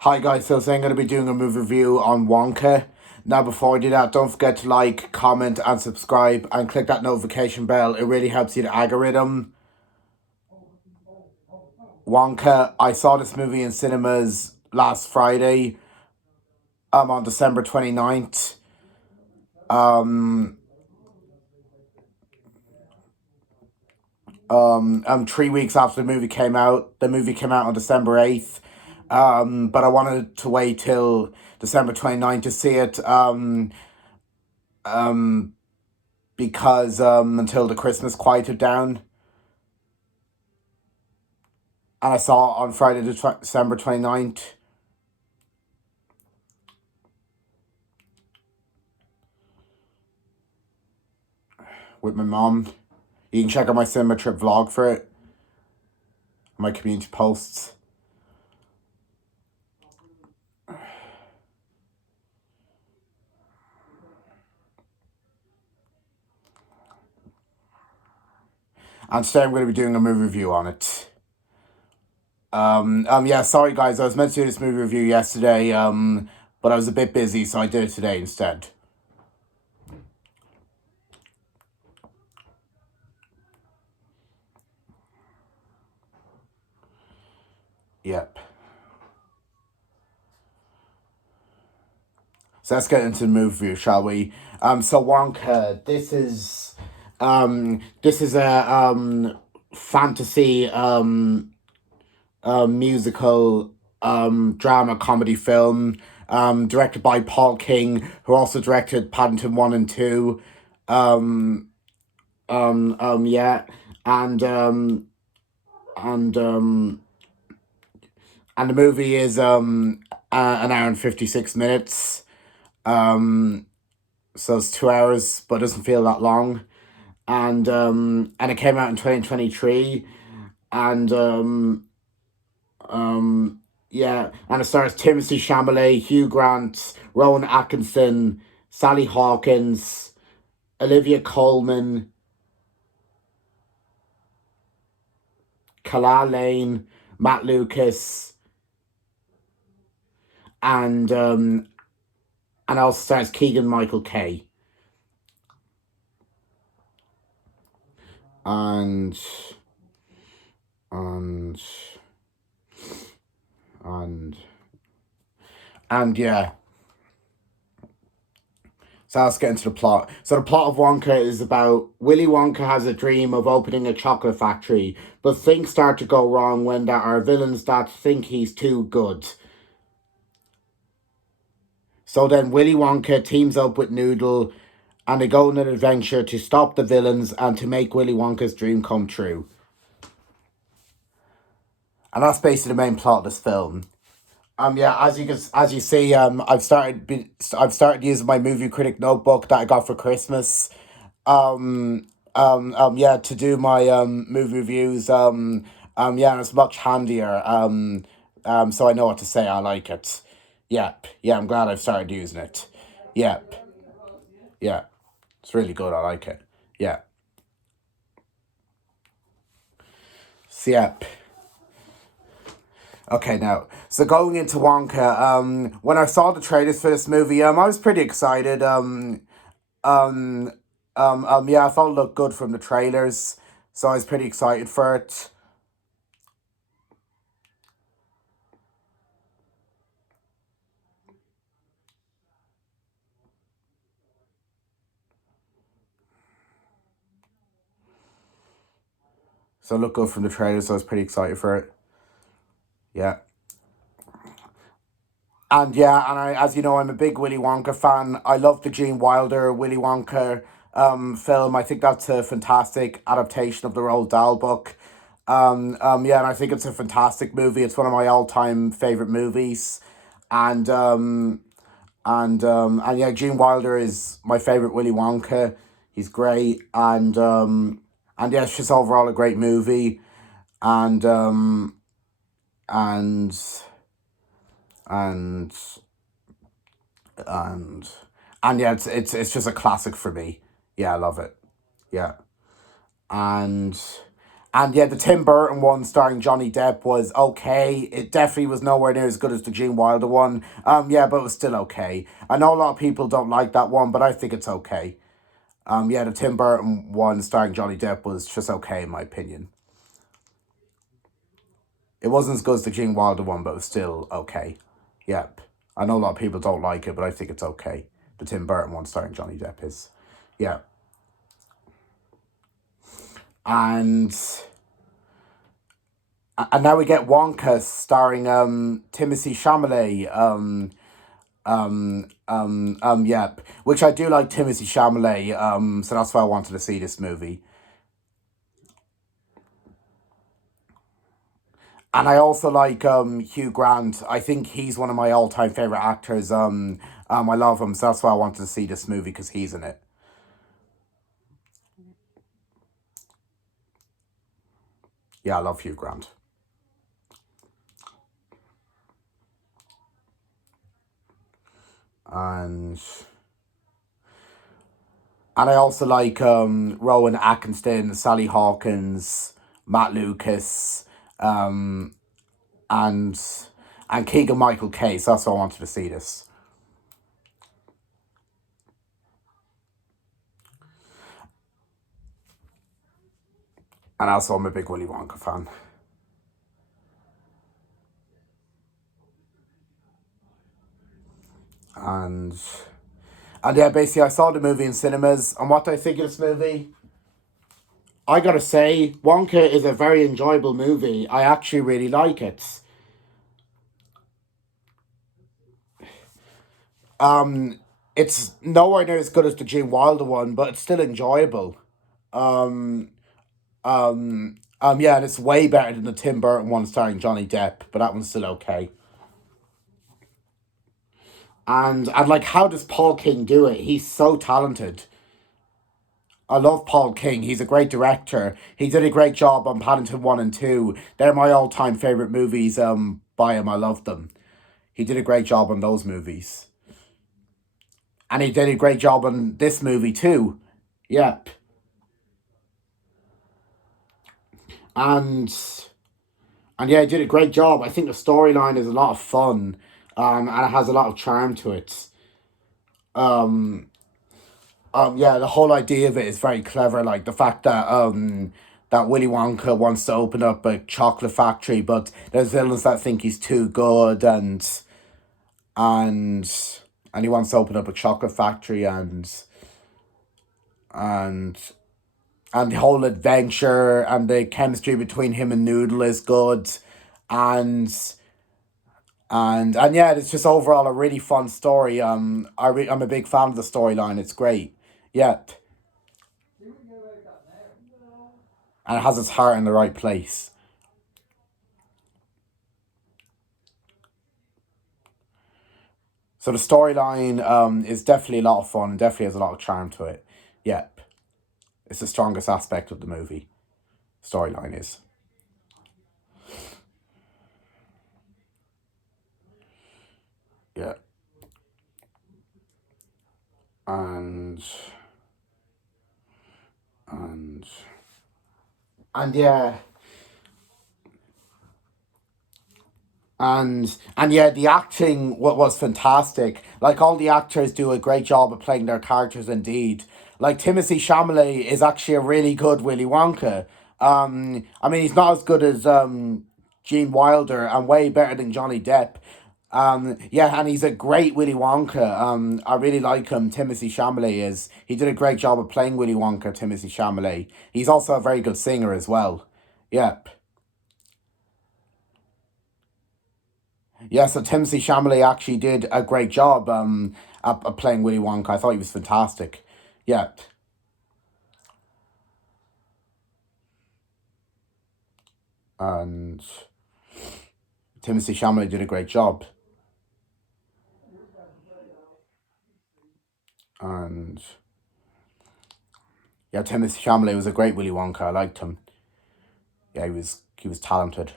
Hi guys, so today I'm going to be doing a movie review on Wonka. Now before I do that, don't forget to like, comment and subscribe and click that notification bell. It really helps you the algorithm. Wonka, I saw this movie in cinemas last Friday, on December 29th. Um, 3 weeks after the movie came out. The movie came out on December 8th. But I wanted to wait till December 29th to see it. Um, because until the Christmas quieted down. And I saw it on Friday, December 29th. With my mom. You can check out my cinema trip vlog for it. My community posts. And today I'm going to be doing a movie review on it. Yeah, sorry guys, I was meant to do this movie review yesterday, but I was a bit busy, so I did it today instead. Yep. So let's get into the movie review, shall we? So Wonka, this is a fantasy musical drama comedy film directed by Paul King, who also directed Paddington 1 and 2. Yeah, and and um and the movie is an hour and 56 minutes. So it's 2 hours, but it doesn't feel that long. And it came out in 2023, and yeah, and it stars Timothée Chalamet, Hugh Grant, Rowan Atkinson, Sally Hawkins, Olivia Colman, Kala Lane, Matt Lucas, and also stars Keegan Michael Kay. And and and and yeah. So let's get into the plot. So the plot of Wonka is about Willy Wonka has a dream of opening a chocolate factory, but things start to go wrong when there are villains that think he's too good. So then Willy Wonka teams up with Noodle and they go on an adventure to stop the villains and to make Willy Wonka's dream come true. And that's basically the main plot of this film. Yeah, as you see, I've started using my movie critic notebook that I got for Christmas. Yeah, to do my movie reviews. Yeah, and it's much handier. So I know what to say. I like it. Yep. Yeah, I'm glad I've started using it. Yep. Yeah, it's really good. I like it. Yeah. So, yep. Okay, now, so going into Wonka, when I saw the trailers for this movie, I was pretty excited. Um, yeah, I thought it looked good from the trailers, so I was pretty excited for it. So it looked good from the trailers, so I was pretty excited for it. Yeah. And yeah, and as you know, I'm a big Willy Wonka fan. I love the Gene Wilder Willy Wonka film. I think that's a fantastic adaptation of the Roald Dahl book. Yeah, and I think it's a fantastic movie. It's one of my all-time favorite movies. And and yeah, Gene Wilder is my favorite Willy Wonka. He's great, and yeah, it's just overall a great movie. And and and and and yeah, it's just a classic for me. Yeah, I love it. Yeah, and And yeah, the Tim Burton one starring Johnny Depp was okay. It definitely was nowhere near as good as the Gene Wilder one. Yeah, but it was still okay. I know a lot of people don't like that one, but I think it's okay. Yeah, the Tim Burton one starring Johnny Depp was just okay in my opinion. It wasn't as good as the Gene Wilder one, but it was still okay. Yep. I know a lot of people don't like it, but I think it's okay. The Tim Burton one starring Johnny Depp is. Yeah. And now we get Wonka starring Timothée Chalamet. Yep. Which I do like Timothée Chalamet. So that's why I wanted to see this movie. And I also like Hugh Grant. I think he's one of my all time favorite actors. I love him, so that's why I wanted to see this movie because he's in it. Yeah, I love Hugh Grant. And I also like Rowan Atkinson, Sally Hawkins, Matt Lucas, um, and Keegan Michael Kay. So that's why I wanted to see this. And also, I'm a big Willy Wonka fan. And yeah, basically, I saw the movie in cinemas. And what do I think of this movie? I gotta say, Wonka is a very enjoyable movie. I actually really like it. Um, it's nowhere near as good as the Gene Wilder one, but it's still enjoyable. Um, yeah, and it's way better than the Tim Burton one starring Johnny Depp, but that one's still okay. And like, how does Paul King do it? He's so talented. I love Paul King. He's a great director. He did a great job on Paddington 1 and 2. They're my all time favourite movies by him. I love them. He did a great job on those movies. And he did a great job on this movie too. Yep. And yeah, he did a great job. I think the storyline is a lot of fun. And it has a lot of charm to it. Um yeah, the whole idea of it is very clever. Like the fact that that Willy Wonka wants to open up a chocolate factory, but there's villains that think he's too good, and and he wants to open up a chocolate factory, and and the whole adventure and the chemistry between him and Noodle is good, and and yeah, it's just overall a really fun story. I'm a big fan of the storyline. It's great. Yep. And it has its heart in the right place. So the storyline is definitely a lot of fun and definitely has a lot of charm to it. Yep. It's the strongest aspect of the movie. Storyline is. Yeah. And and yeah, and yeah, the acting was fantastic. Like all the actors do a great job of playing their characters. Indeed, like Timothée Chalamet is actually a really good Willy Wonka. I mean, he's not as good as Gene Wilder and way better than Johnny Depp. Yeah, and he's a great Willy Wonka. I really like him. Timothée Chalamet is. He did a great job of playing Willy Wonka. Timothée Chalamet. He's also a very good singer as well. Yep. Yeah, so Timothée Chalamet actually did a great job at playing Willy Wonka. I thought he was fantastic. Yeah, and Timothée Chalamet did a great job. And yeah, Timothée Chalamet was a great Willy Wonka. I liked him. Yeah, he was talented.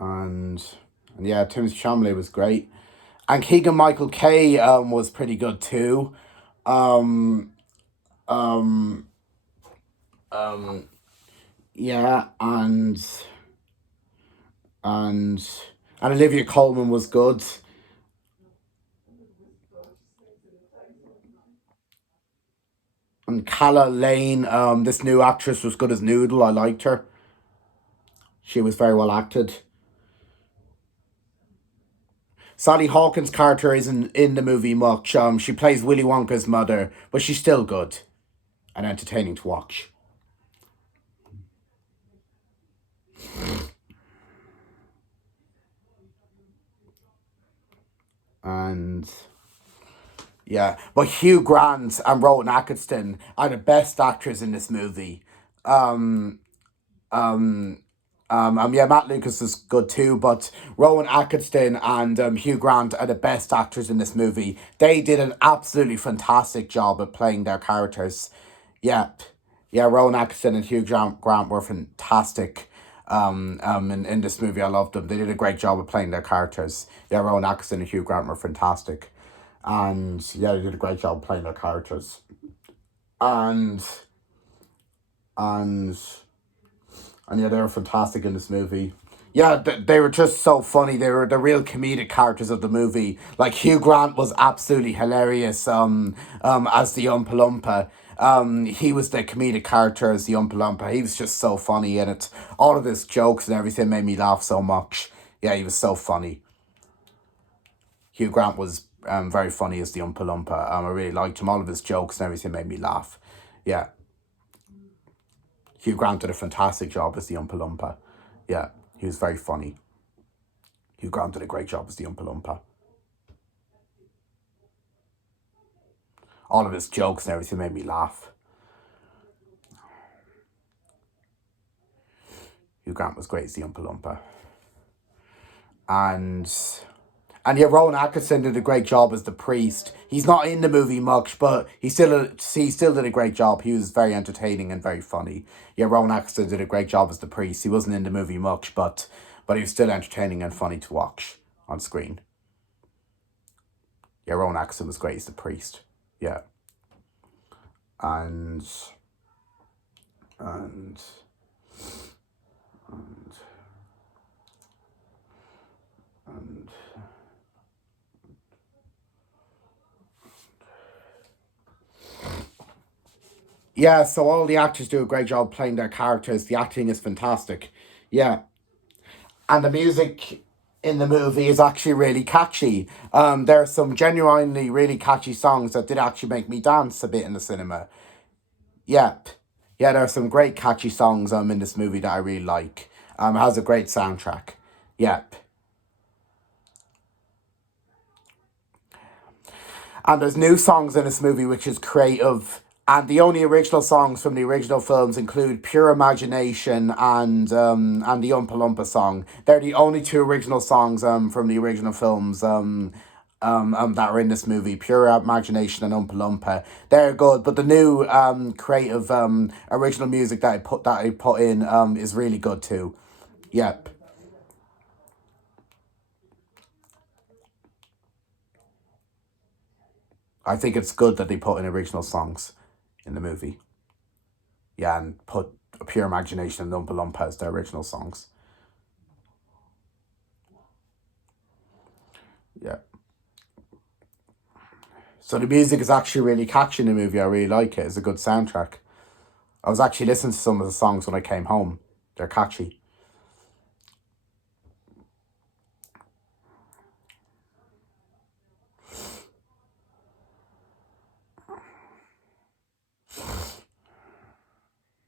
And yeah, Timothée Chalamet was great. And Keegan Michael Kay was pretty good too. Um, um, um, yeah, and and Olivia Colman was good. And Calla Lane, this new actress was good as Noodle. I liked her. She was very well acted. Sally Hawkins' character isn't in the movie much. She plays Willy Wonka's mother, but she's still good and entertaining to watch. And yeah, but Hugh Grant and Rowan Atkinson are the best actors in this movie. Um, um, yeah, Matt Lucas is good too, but Rowan Atkinson and Hugh Grant are the best actors in this movie. They did an absolutely fantastic job at playing their characters. Yeah, yeah, Rowan Atkinson and Grant were fantastic. In this movie, I loved them. They did a great job of playing their characters. Yeah, Rowan Atkinson and Hugh Grant were fantastic, and yeah, they did a great job playing their characters. And and and yeah, they were fantastic in this movie. Yeah, they were just so funny. They were the real comedic characters of the movie. Like Hugh Grant was absolutely hilarious. As the Oompa Loompa. He was the comedic character as the Oompa Loompa. He was just so funny in it. All of his jokes and everything made me laugh so much. Yeah, he was so funny. Hugh Grant was very funny as the Oompa Loompa. I really liked him. All of his jokes and everything made me laugh. Yeah, Hugh Grant did a fantastic job as the Oompa Loompa. Yeah, he was very funny. Hugh Grant did a great job as the Oompa Loompa. All of his jokes and everything made me laugh. Hugh Grant was great as the Oompa Loompa. And yeah, Rowan Atkinson did a great job as the priest. He's not in the movie much, but he still did a great job. He was very entertaining and very funny. Yeah, Rowan Atkinson did a great job as the priest. He wasn't in the movie much, but he was still entertaining and funny to watch on screen. Yeah, Rowan Atkinson was great as the priest. Yeah, and and and and yeah. So all the actors do a great job playing their characters. The acting is fantastic. Yeah, and the music in the movie is actually really catchy. There are some genuinely really catchy songs that did actually make me dance a bit in the cinema. Yep. Yeah, there are some great catchy songs in this movie that I really like. It has a great soundtrack. Yep. And there's new songs in this movie which is creative. And the only original songs from the original films include Pure Imagination and the Oompa Loompa song. They're the only two original songs from the original films that are in this movie. Pure Imagination and Oompa Loompa. They're good, but the new creative original music that I put in is really good too. Yep. I think it's good that they put in original songs in the movie. Yeah, and put Pure Imagination and Oompa Loompa as their original songs. Yeah. So the music is actually really catchy in the movie. I really like it. It's a good soundtrack. I was actually listening to some of the songs when I came home. They're catchy.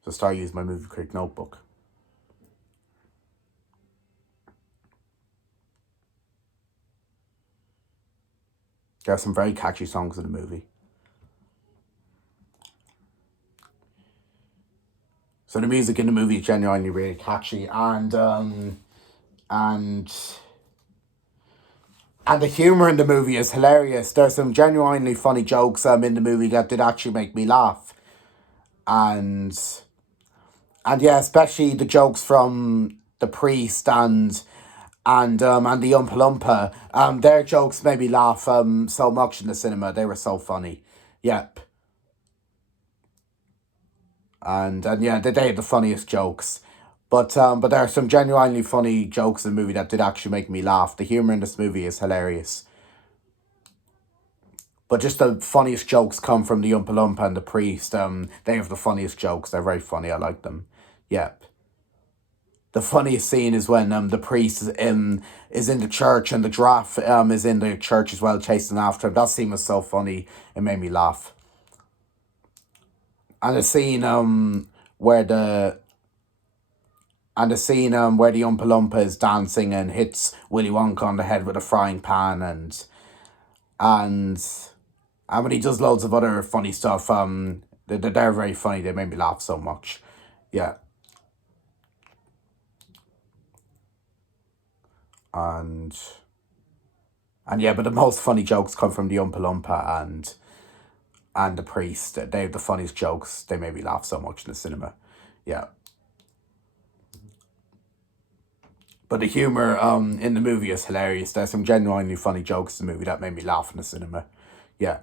So start using my movie critic notebook. There are some very catchy songs in the movie. So the music in the movie is genuinely really catchy, and and the humor in the movie is hilarious. There's some genuinely funny jokes in the movie that did actually make me laugh, and yeah, especially the jokes from the priest and the Oompa Loompa. Their jokes made me laugh so much in the cinema. They were so funny. Yep. And yeah, they had the funniest jokes. But there are some genuinely funny jokes in the movie that did actually make me laugh. The humor in this movie is hilarious. But just the funniest jokes come from the Oompa Loompa and the priest. They have the funniest jokes. They're very funny. I like them. Yep. The funniest scene is when the priest is in the church and the giraffe is in the church as well, chasing after him. That scene was so funny. It made me laugh. And the scene where the and the scene where the Oompa Loompa is dancing and hits Willy Wonka on the head with a frying pan, and and when he does loads of other funny stuff, they're very funny. They made me laugh so much. Yeah. And and yeah, but the most funny jokes come from the Oompa Loompa and the priest. They have the funniest jokes. They made me laugh so much in the cinema. Yeah. But the humor in the movie is hilarious. There's some genuinely funny jokes in the movie that made me laugh in the cinema. Yeah.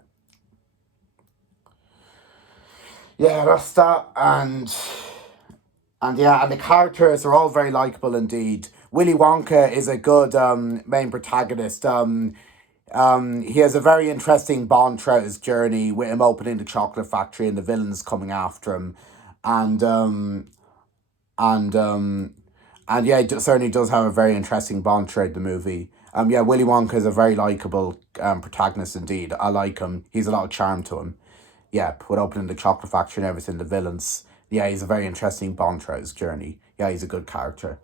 Yeah, that's that. And yeah, and the characters are all very likable indeed. Willy Wonka is a good main protagonist. He has a very interesting bond throughout his journey, with him opening the chocolate factory and the villains coming after him, and and um, and yeah, it certainly does have a very interesting bond throughout the movie. Yeah, Willy Wonka is a very likable protagonist indeed. I like him. He's a lot of charm to him. Yeah, with opening the chocolate factory and everything, the villains. Yeah, he's a very interesting bond throughout his journey. Yeah, he's a good character.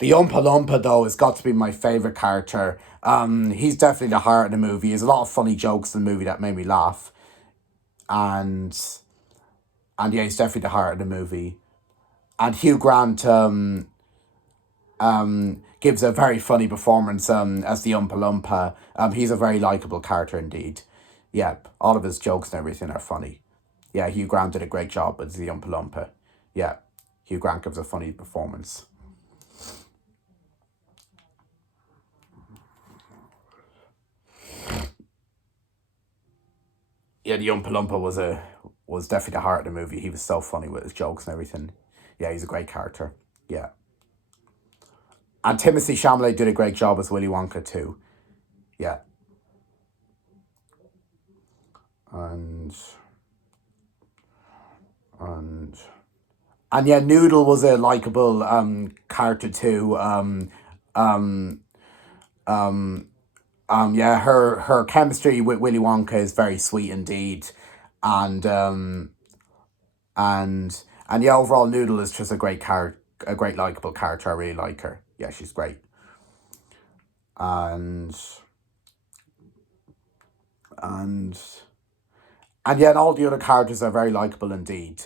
The Oompa Loompa, though, has got to be my favourite character. He's definitely the heart of the movie. There's a lot of funny jokes in the movie that made me laugh. And and yeah, he's definitely the heart of the movie. And Hugh Grant gives a very funny performance as the Oompa Loompa. He's a very likable character indeed. Yep, all of his jokes and everything are funny. Yeah, Hugh Grant did a great job as the Oompa Loompa. Yeah, Hugh Grant gives a funny performance. Yeah, the Oompa Loompa was definitely the heart of the movie. He was so funny with his jokes and everything. Yeah, he's a great character. Yeah, and Timothée Chalamet did a great job as Willy Wonka too. Yeah, and and and yeah, Noodle was a likable character too. Um, yeah, her chemistry with Willy Wonka is very sweet indeed, and and yeah, overall Noodle is just a great likable character. I really like her. Yeah, she's great. And and and yeah, and all the other characters are very likable indeed.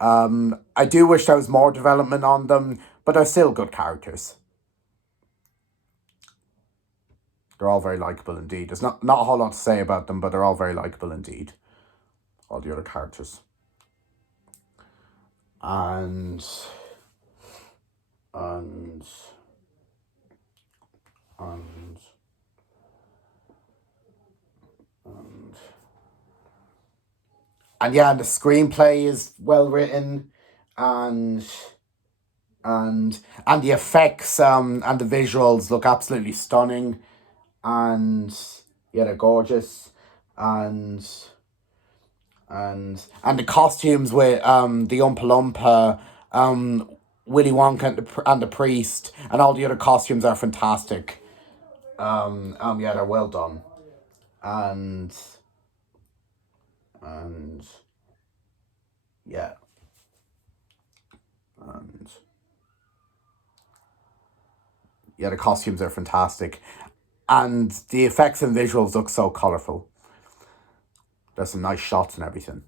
I do wish there was more development on them, but they're still good characters. They're all very likable indeed. There's not a whole lot to say about them, but they're all very likable indeed. All the other characters. And and and and and yeah, and the screenplay is well written, and and and the effects and the visuals look absolutely stunning, and yeah, they're gorgeous, and and the costumes with the Oompa Loompa, Willy Wonka and the priest, and all the other costumes are fantastic. Yeah, they're well done, and and yeah, and yeah, the costumes are fantastic, and the effects and visuals look so colorful. There's some nice shots and everything.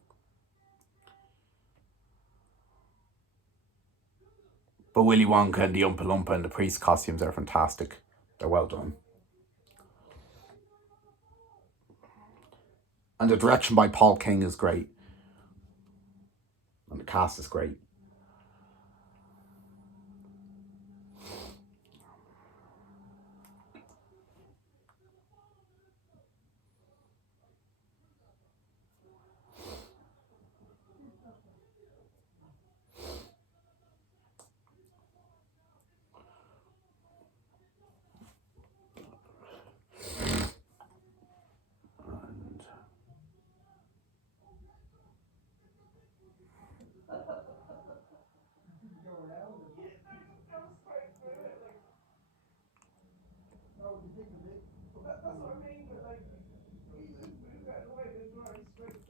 But Willy Wonka and the Oompa Loompa and the priest costumes are fantastic. They're well done. And the direction by Paul King is great. And the cast is great.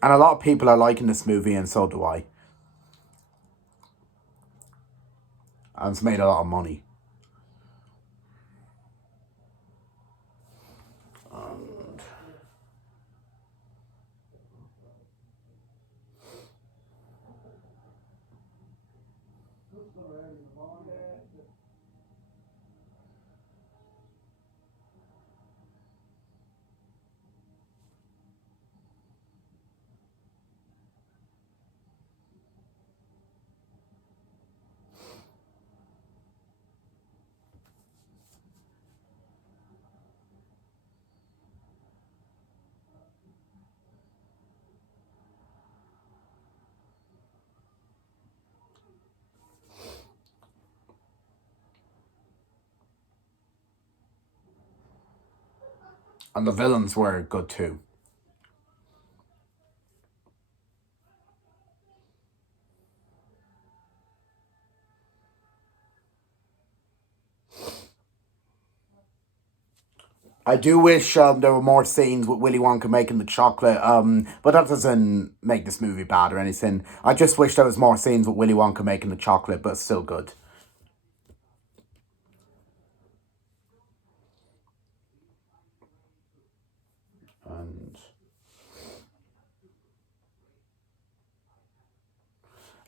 And a lot of people are liking this movie, and so do I. And it's made a lot of money. And the villains were good too. I do wish there were more scenes with Willy Wonka making the chocolate, but that doesn't make this movie bad or anything. I just wish there was more scenes with Willy Wonka making the chocolate, but it's still good.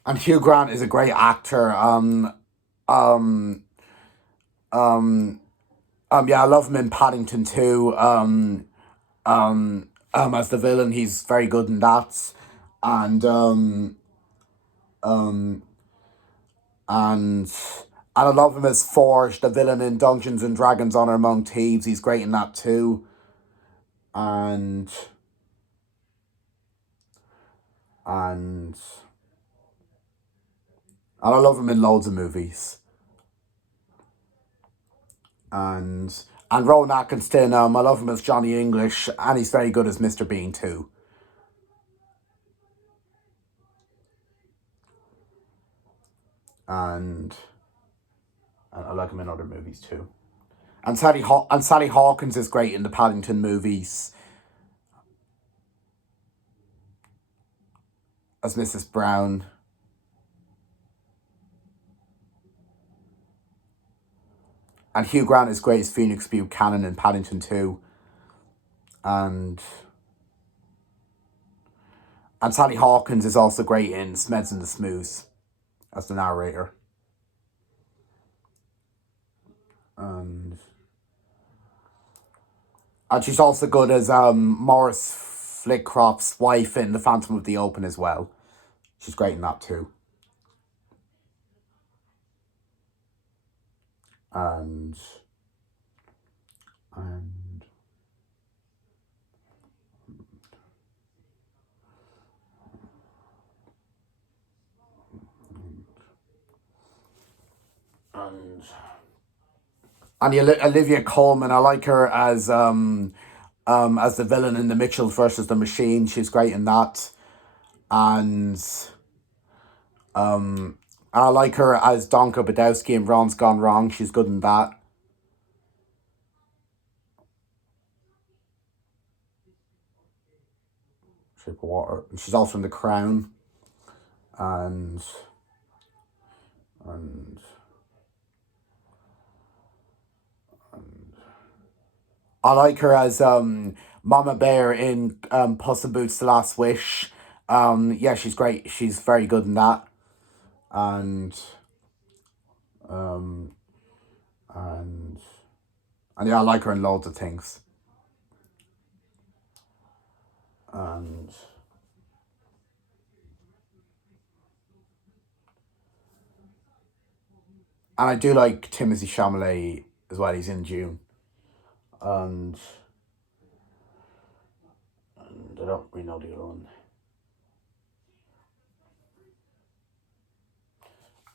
And Hugh Grant is a great actor. Um, yeah, I love him in Paddington too. As the villain, he's very good in that. And um, and I love him as Forge, the villain in Dungeons and Dragons: Honor Among Thieves. He's great in that too. And and I love him in loads of movies. And Rowan Atkinson, I love him as Johnny English, and he's very good as Mr. Bean too. And I like him in other movies too. And Sally Hawkins is great in the Paddington movies as Mrs. Brown. And Hugh Grant is great as Phoenix Buchanan in Paddington 2. And Sally Hawkins is also great in Smeds and the Smooths as the narrator. And she's also good as Morris Flickcroft's wife in The Phantom of the Open as well. She's great in that too. And and and Olivia Colman, I like her as the villain in The Mitchells versus the Machine. She's great in that. And I like her as Donka Badowski in Ron's Gone Wrong. She's good in that. Shape of Water. And she's also in The Crown. And and I like her as Mama Bear in Puss in Boots: The Last Wish. Yeah, she's great. She's very good in that. And um, and yeah, I like her in loads of things. And I do like Timothée Chalamet as well. He's in June. And I don't really know the other one.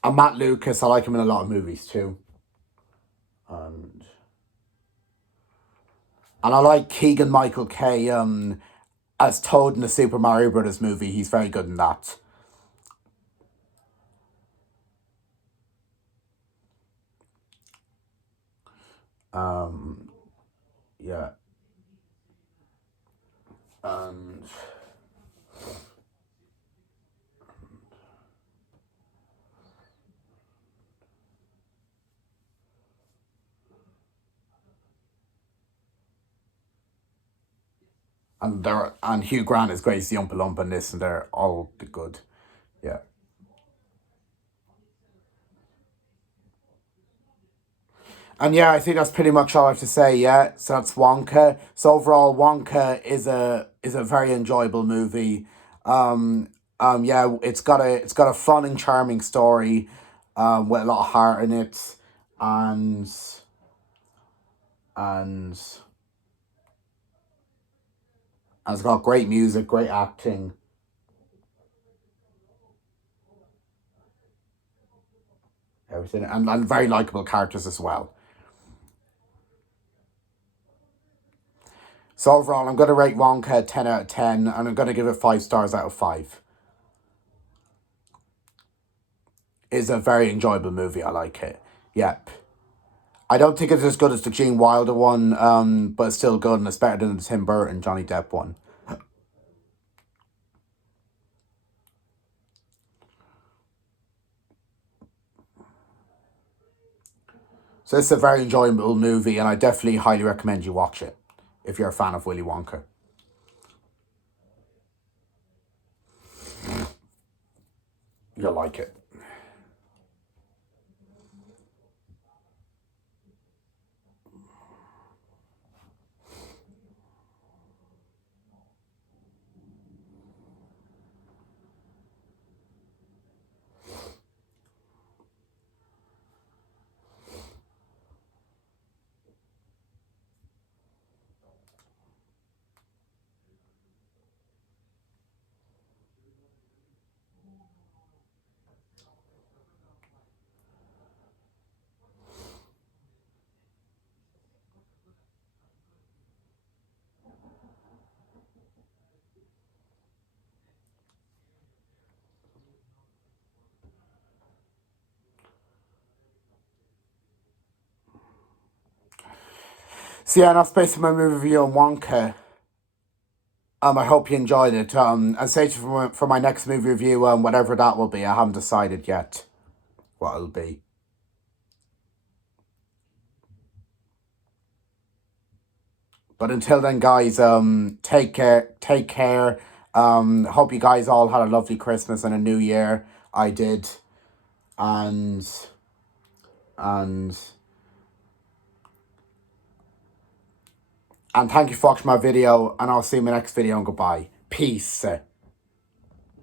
And Matt Lucas, I like him in a lot of movies too. And I like Keegan Michael Kay as Toad in the Super Mario Brothers movie. He's very good in that. Yeah. And and Hugh Grant is great as the Oompa Loompa in this, and they're all good. Yeah. And yeah, I think that's pretty much all I have to say. Yeah, so that's Wonka. So overall, Wonka is a very enjoyable movie. Um, yeah, it's got a fun and charming story, with a lot of heart in it, and and and it's got great music, great acting, everything, and very likable characters as well. So overall, I'm going to rate Wonka 10 out of 10, and I'm going to give it 5 stars out of 5. It's a very enjoyable movie. I like it. Yep. I don't think it's as good as the Gene Wilder one, but it's still good and it's better than the Tim Burton Johnny Depp one. So it's a very enjoyable movie, and I definitely highly recommend you watch it if you're a fan of Willy Wonka. You'll like it. So yeah, that's basically my movie review on Wonka. I hope you enjoyed it. And stay tuned for my next movie review, whatever that will be. I haven't decided yet what it'll be. But until then, guys, take care. Take care. Hope you guys all had a lovely Christmas and a New Year. I did, and and and thank you for watching my video. And I'll see you in my next video. And goodbye. Peace.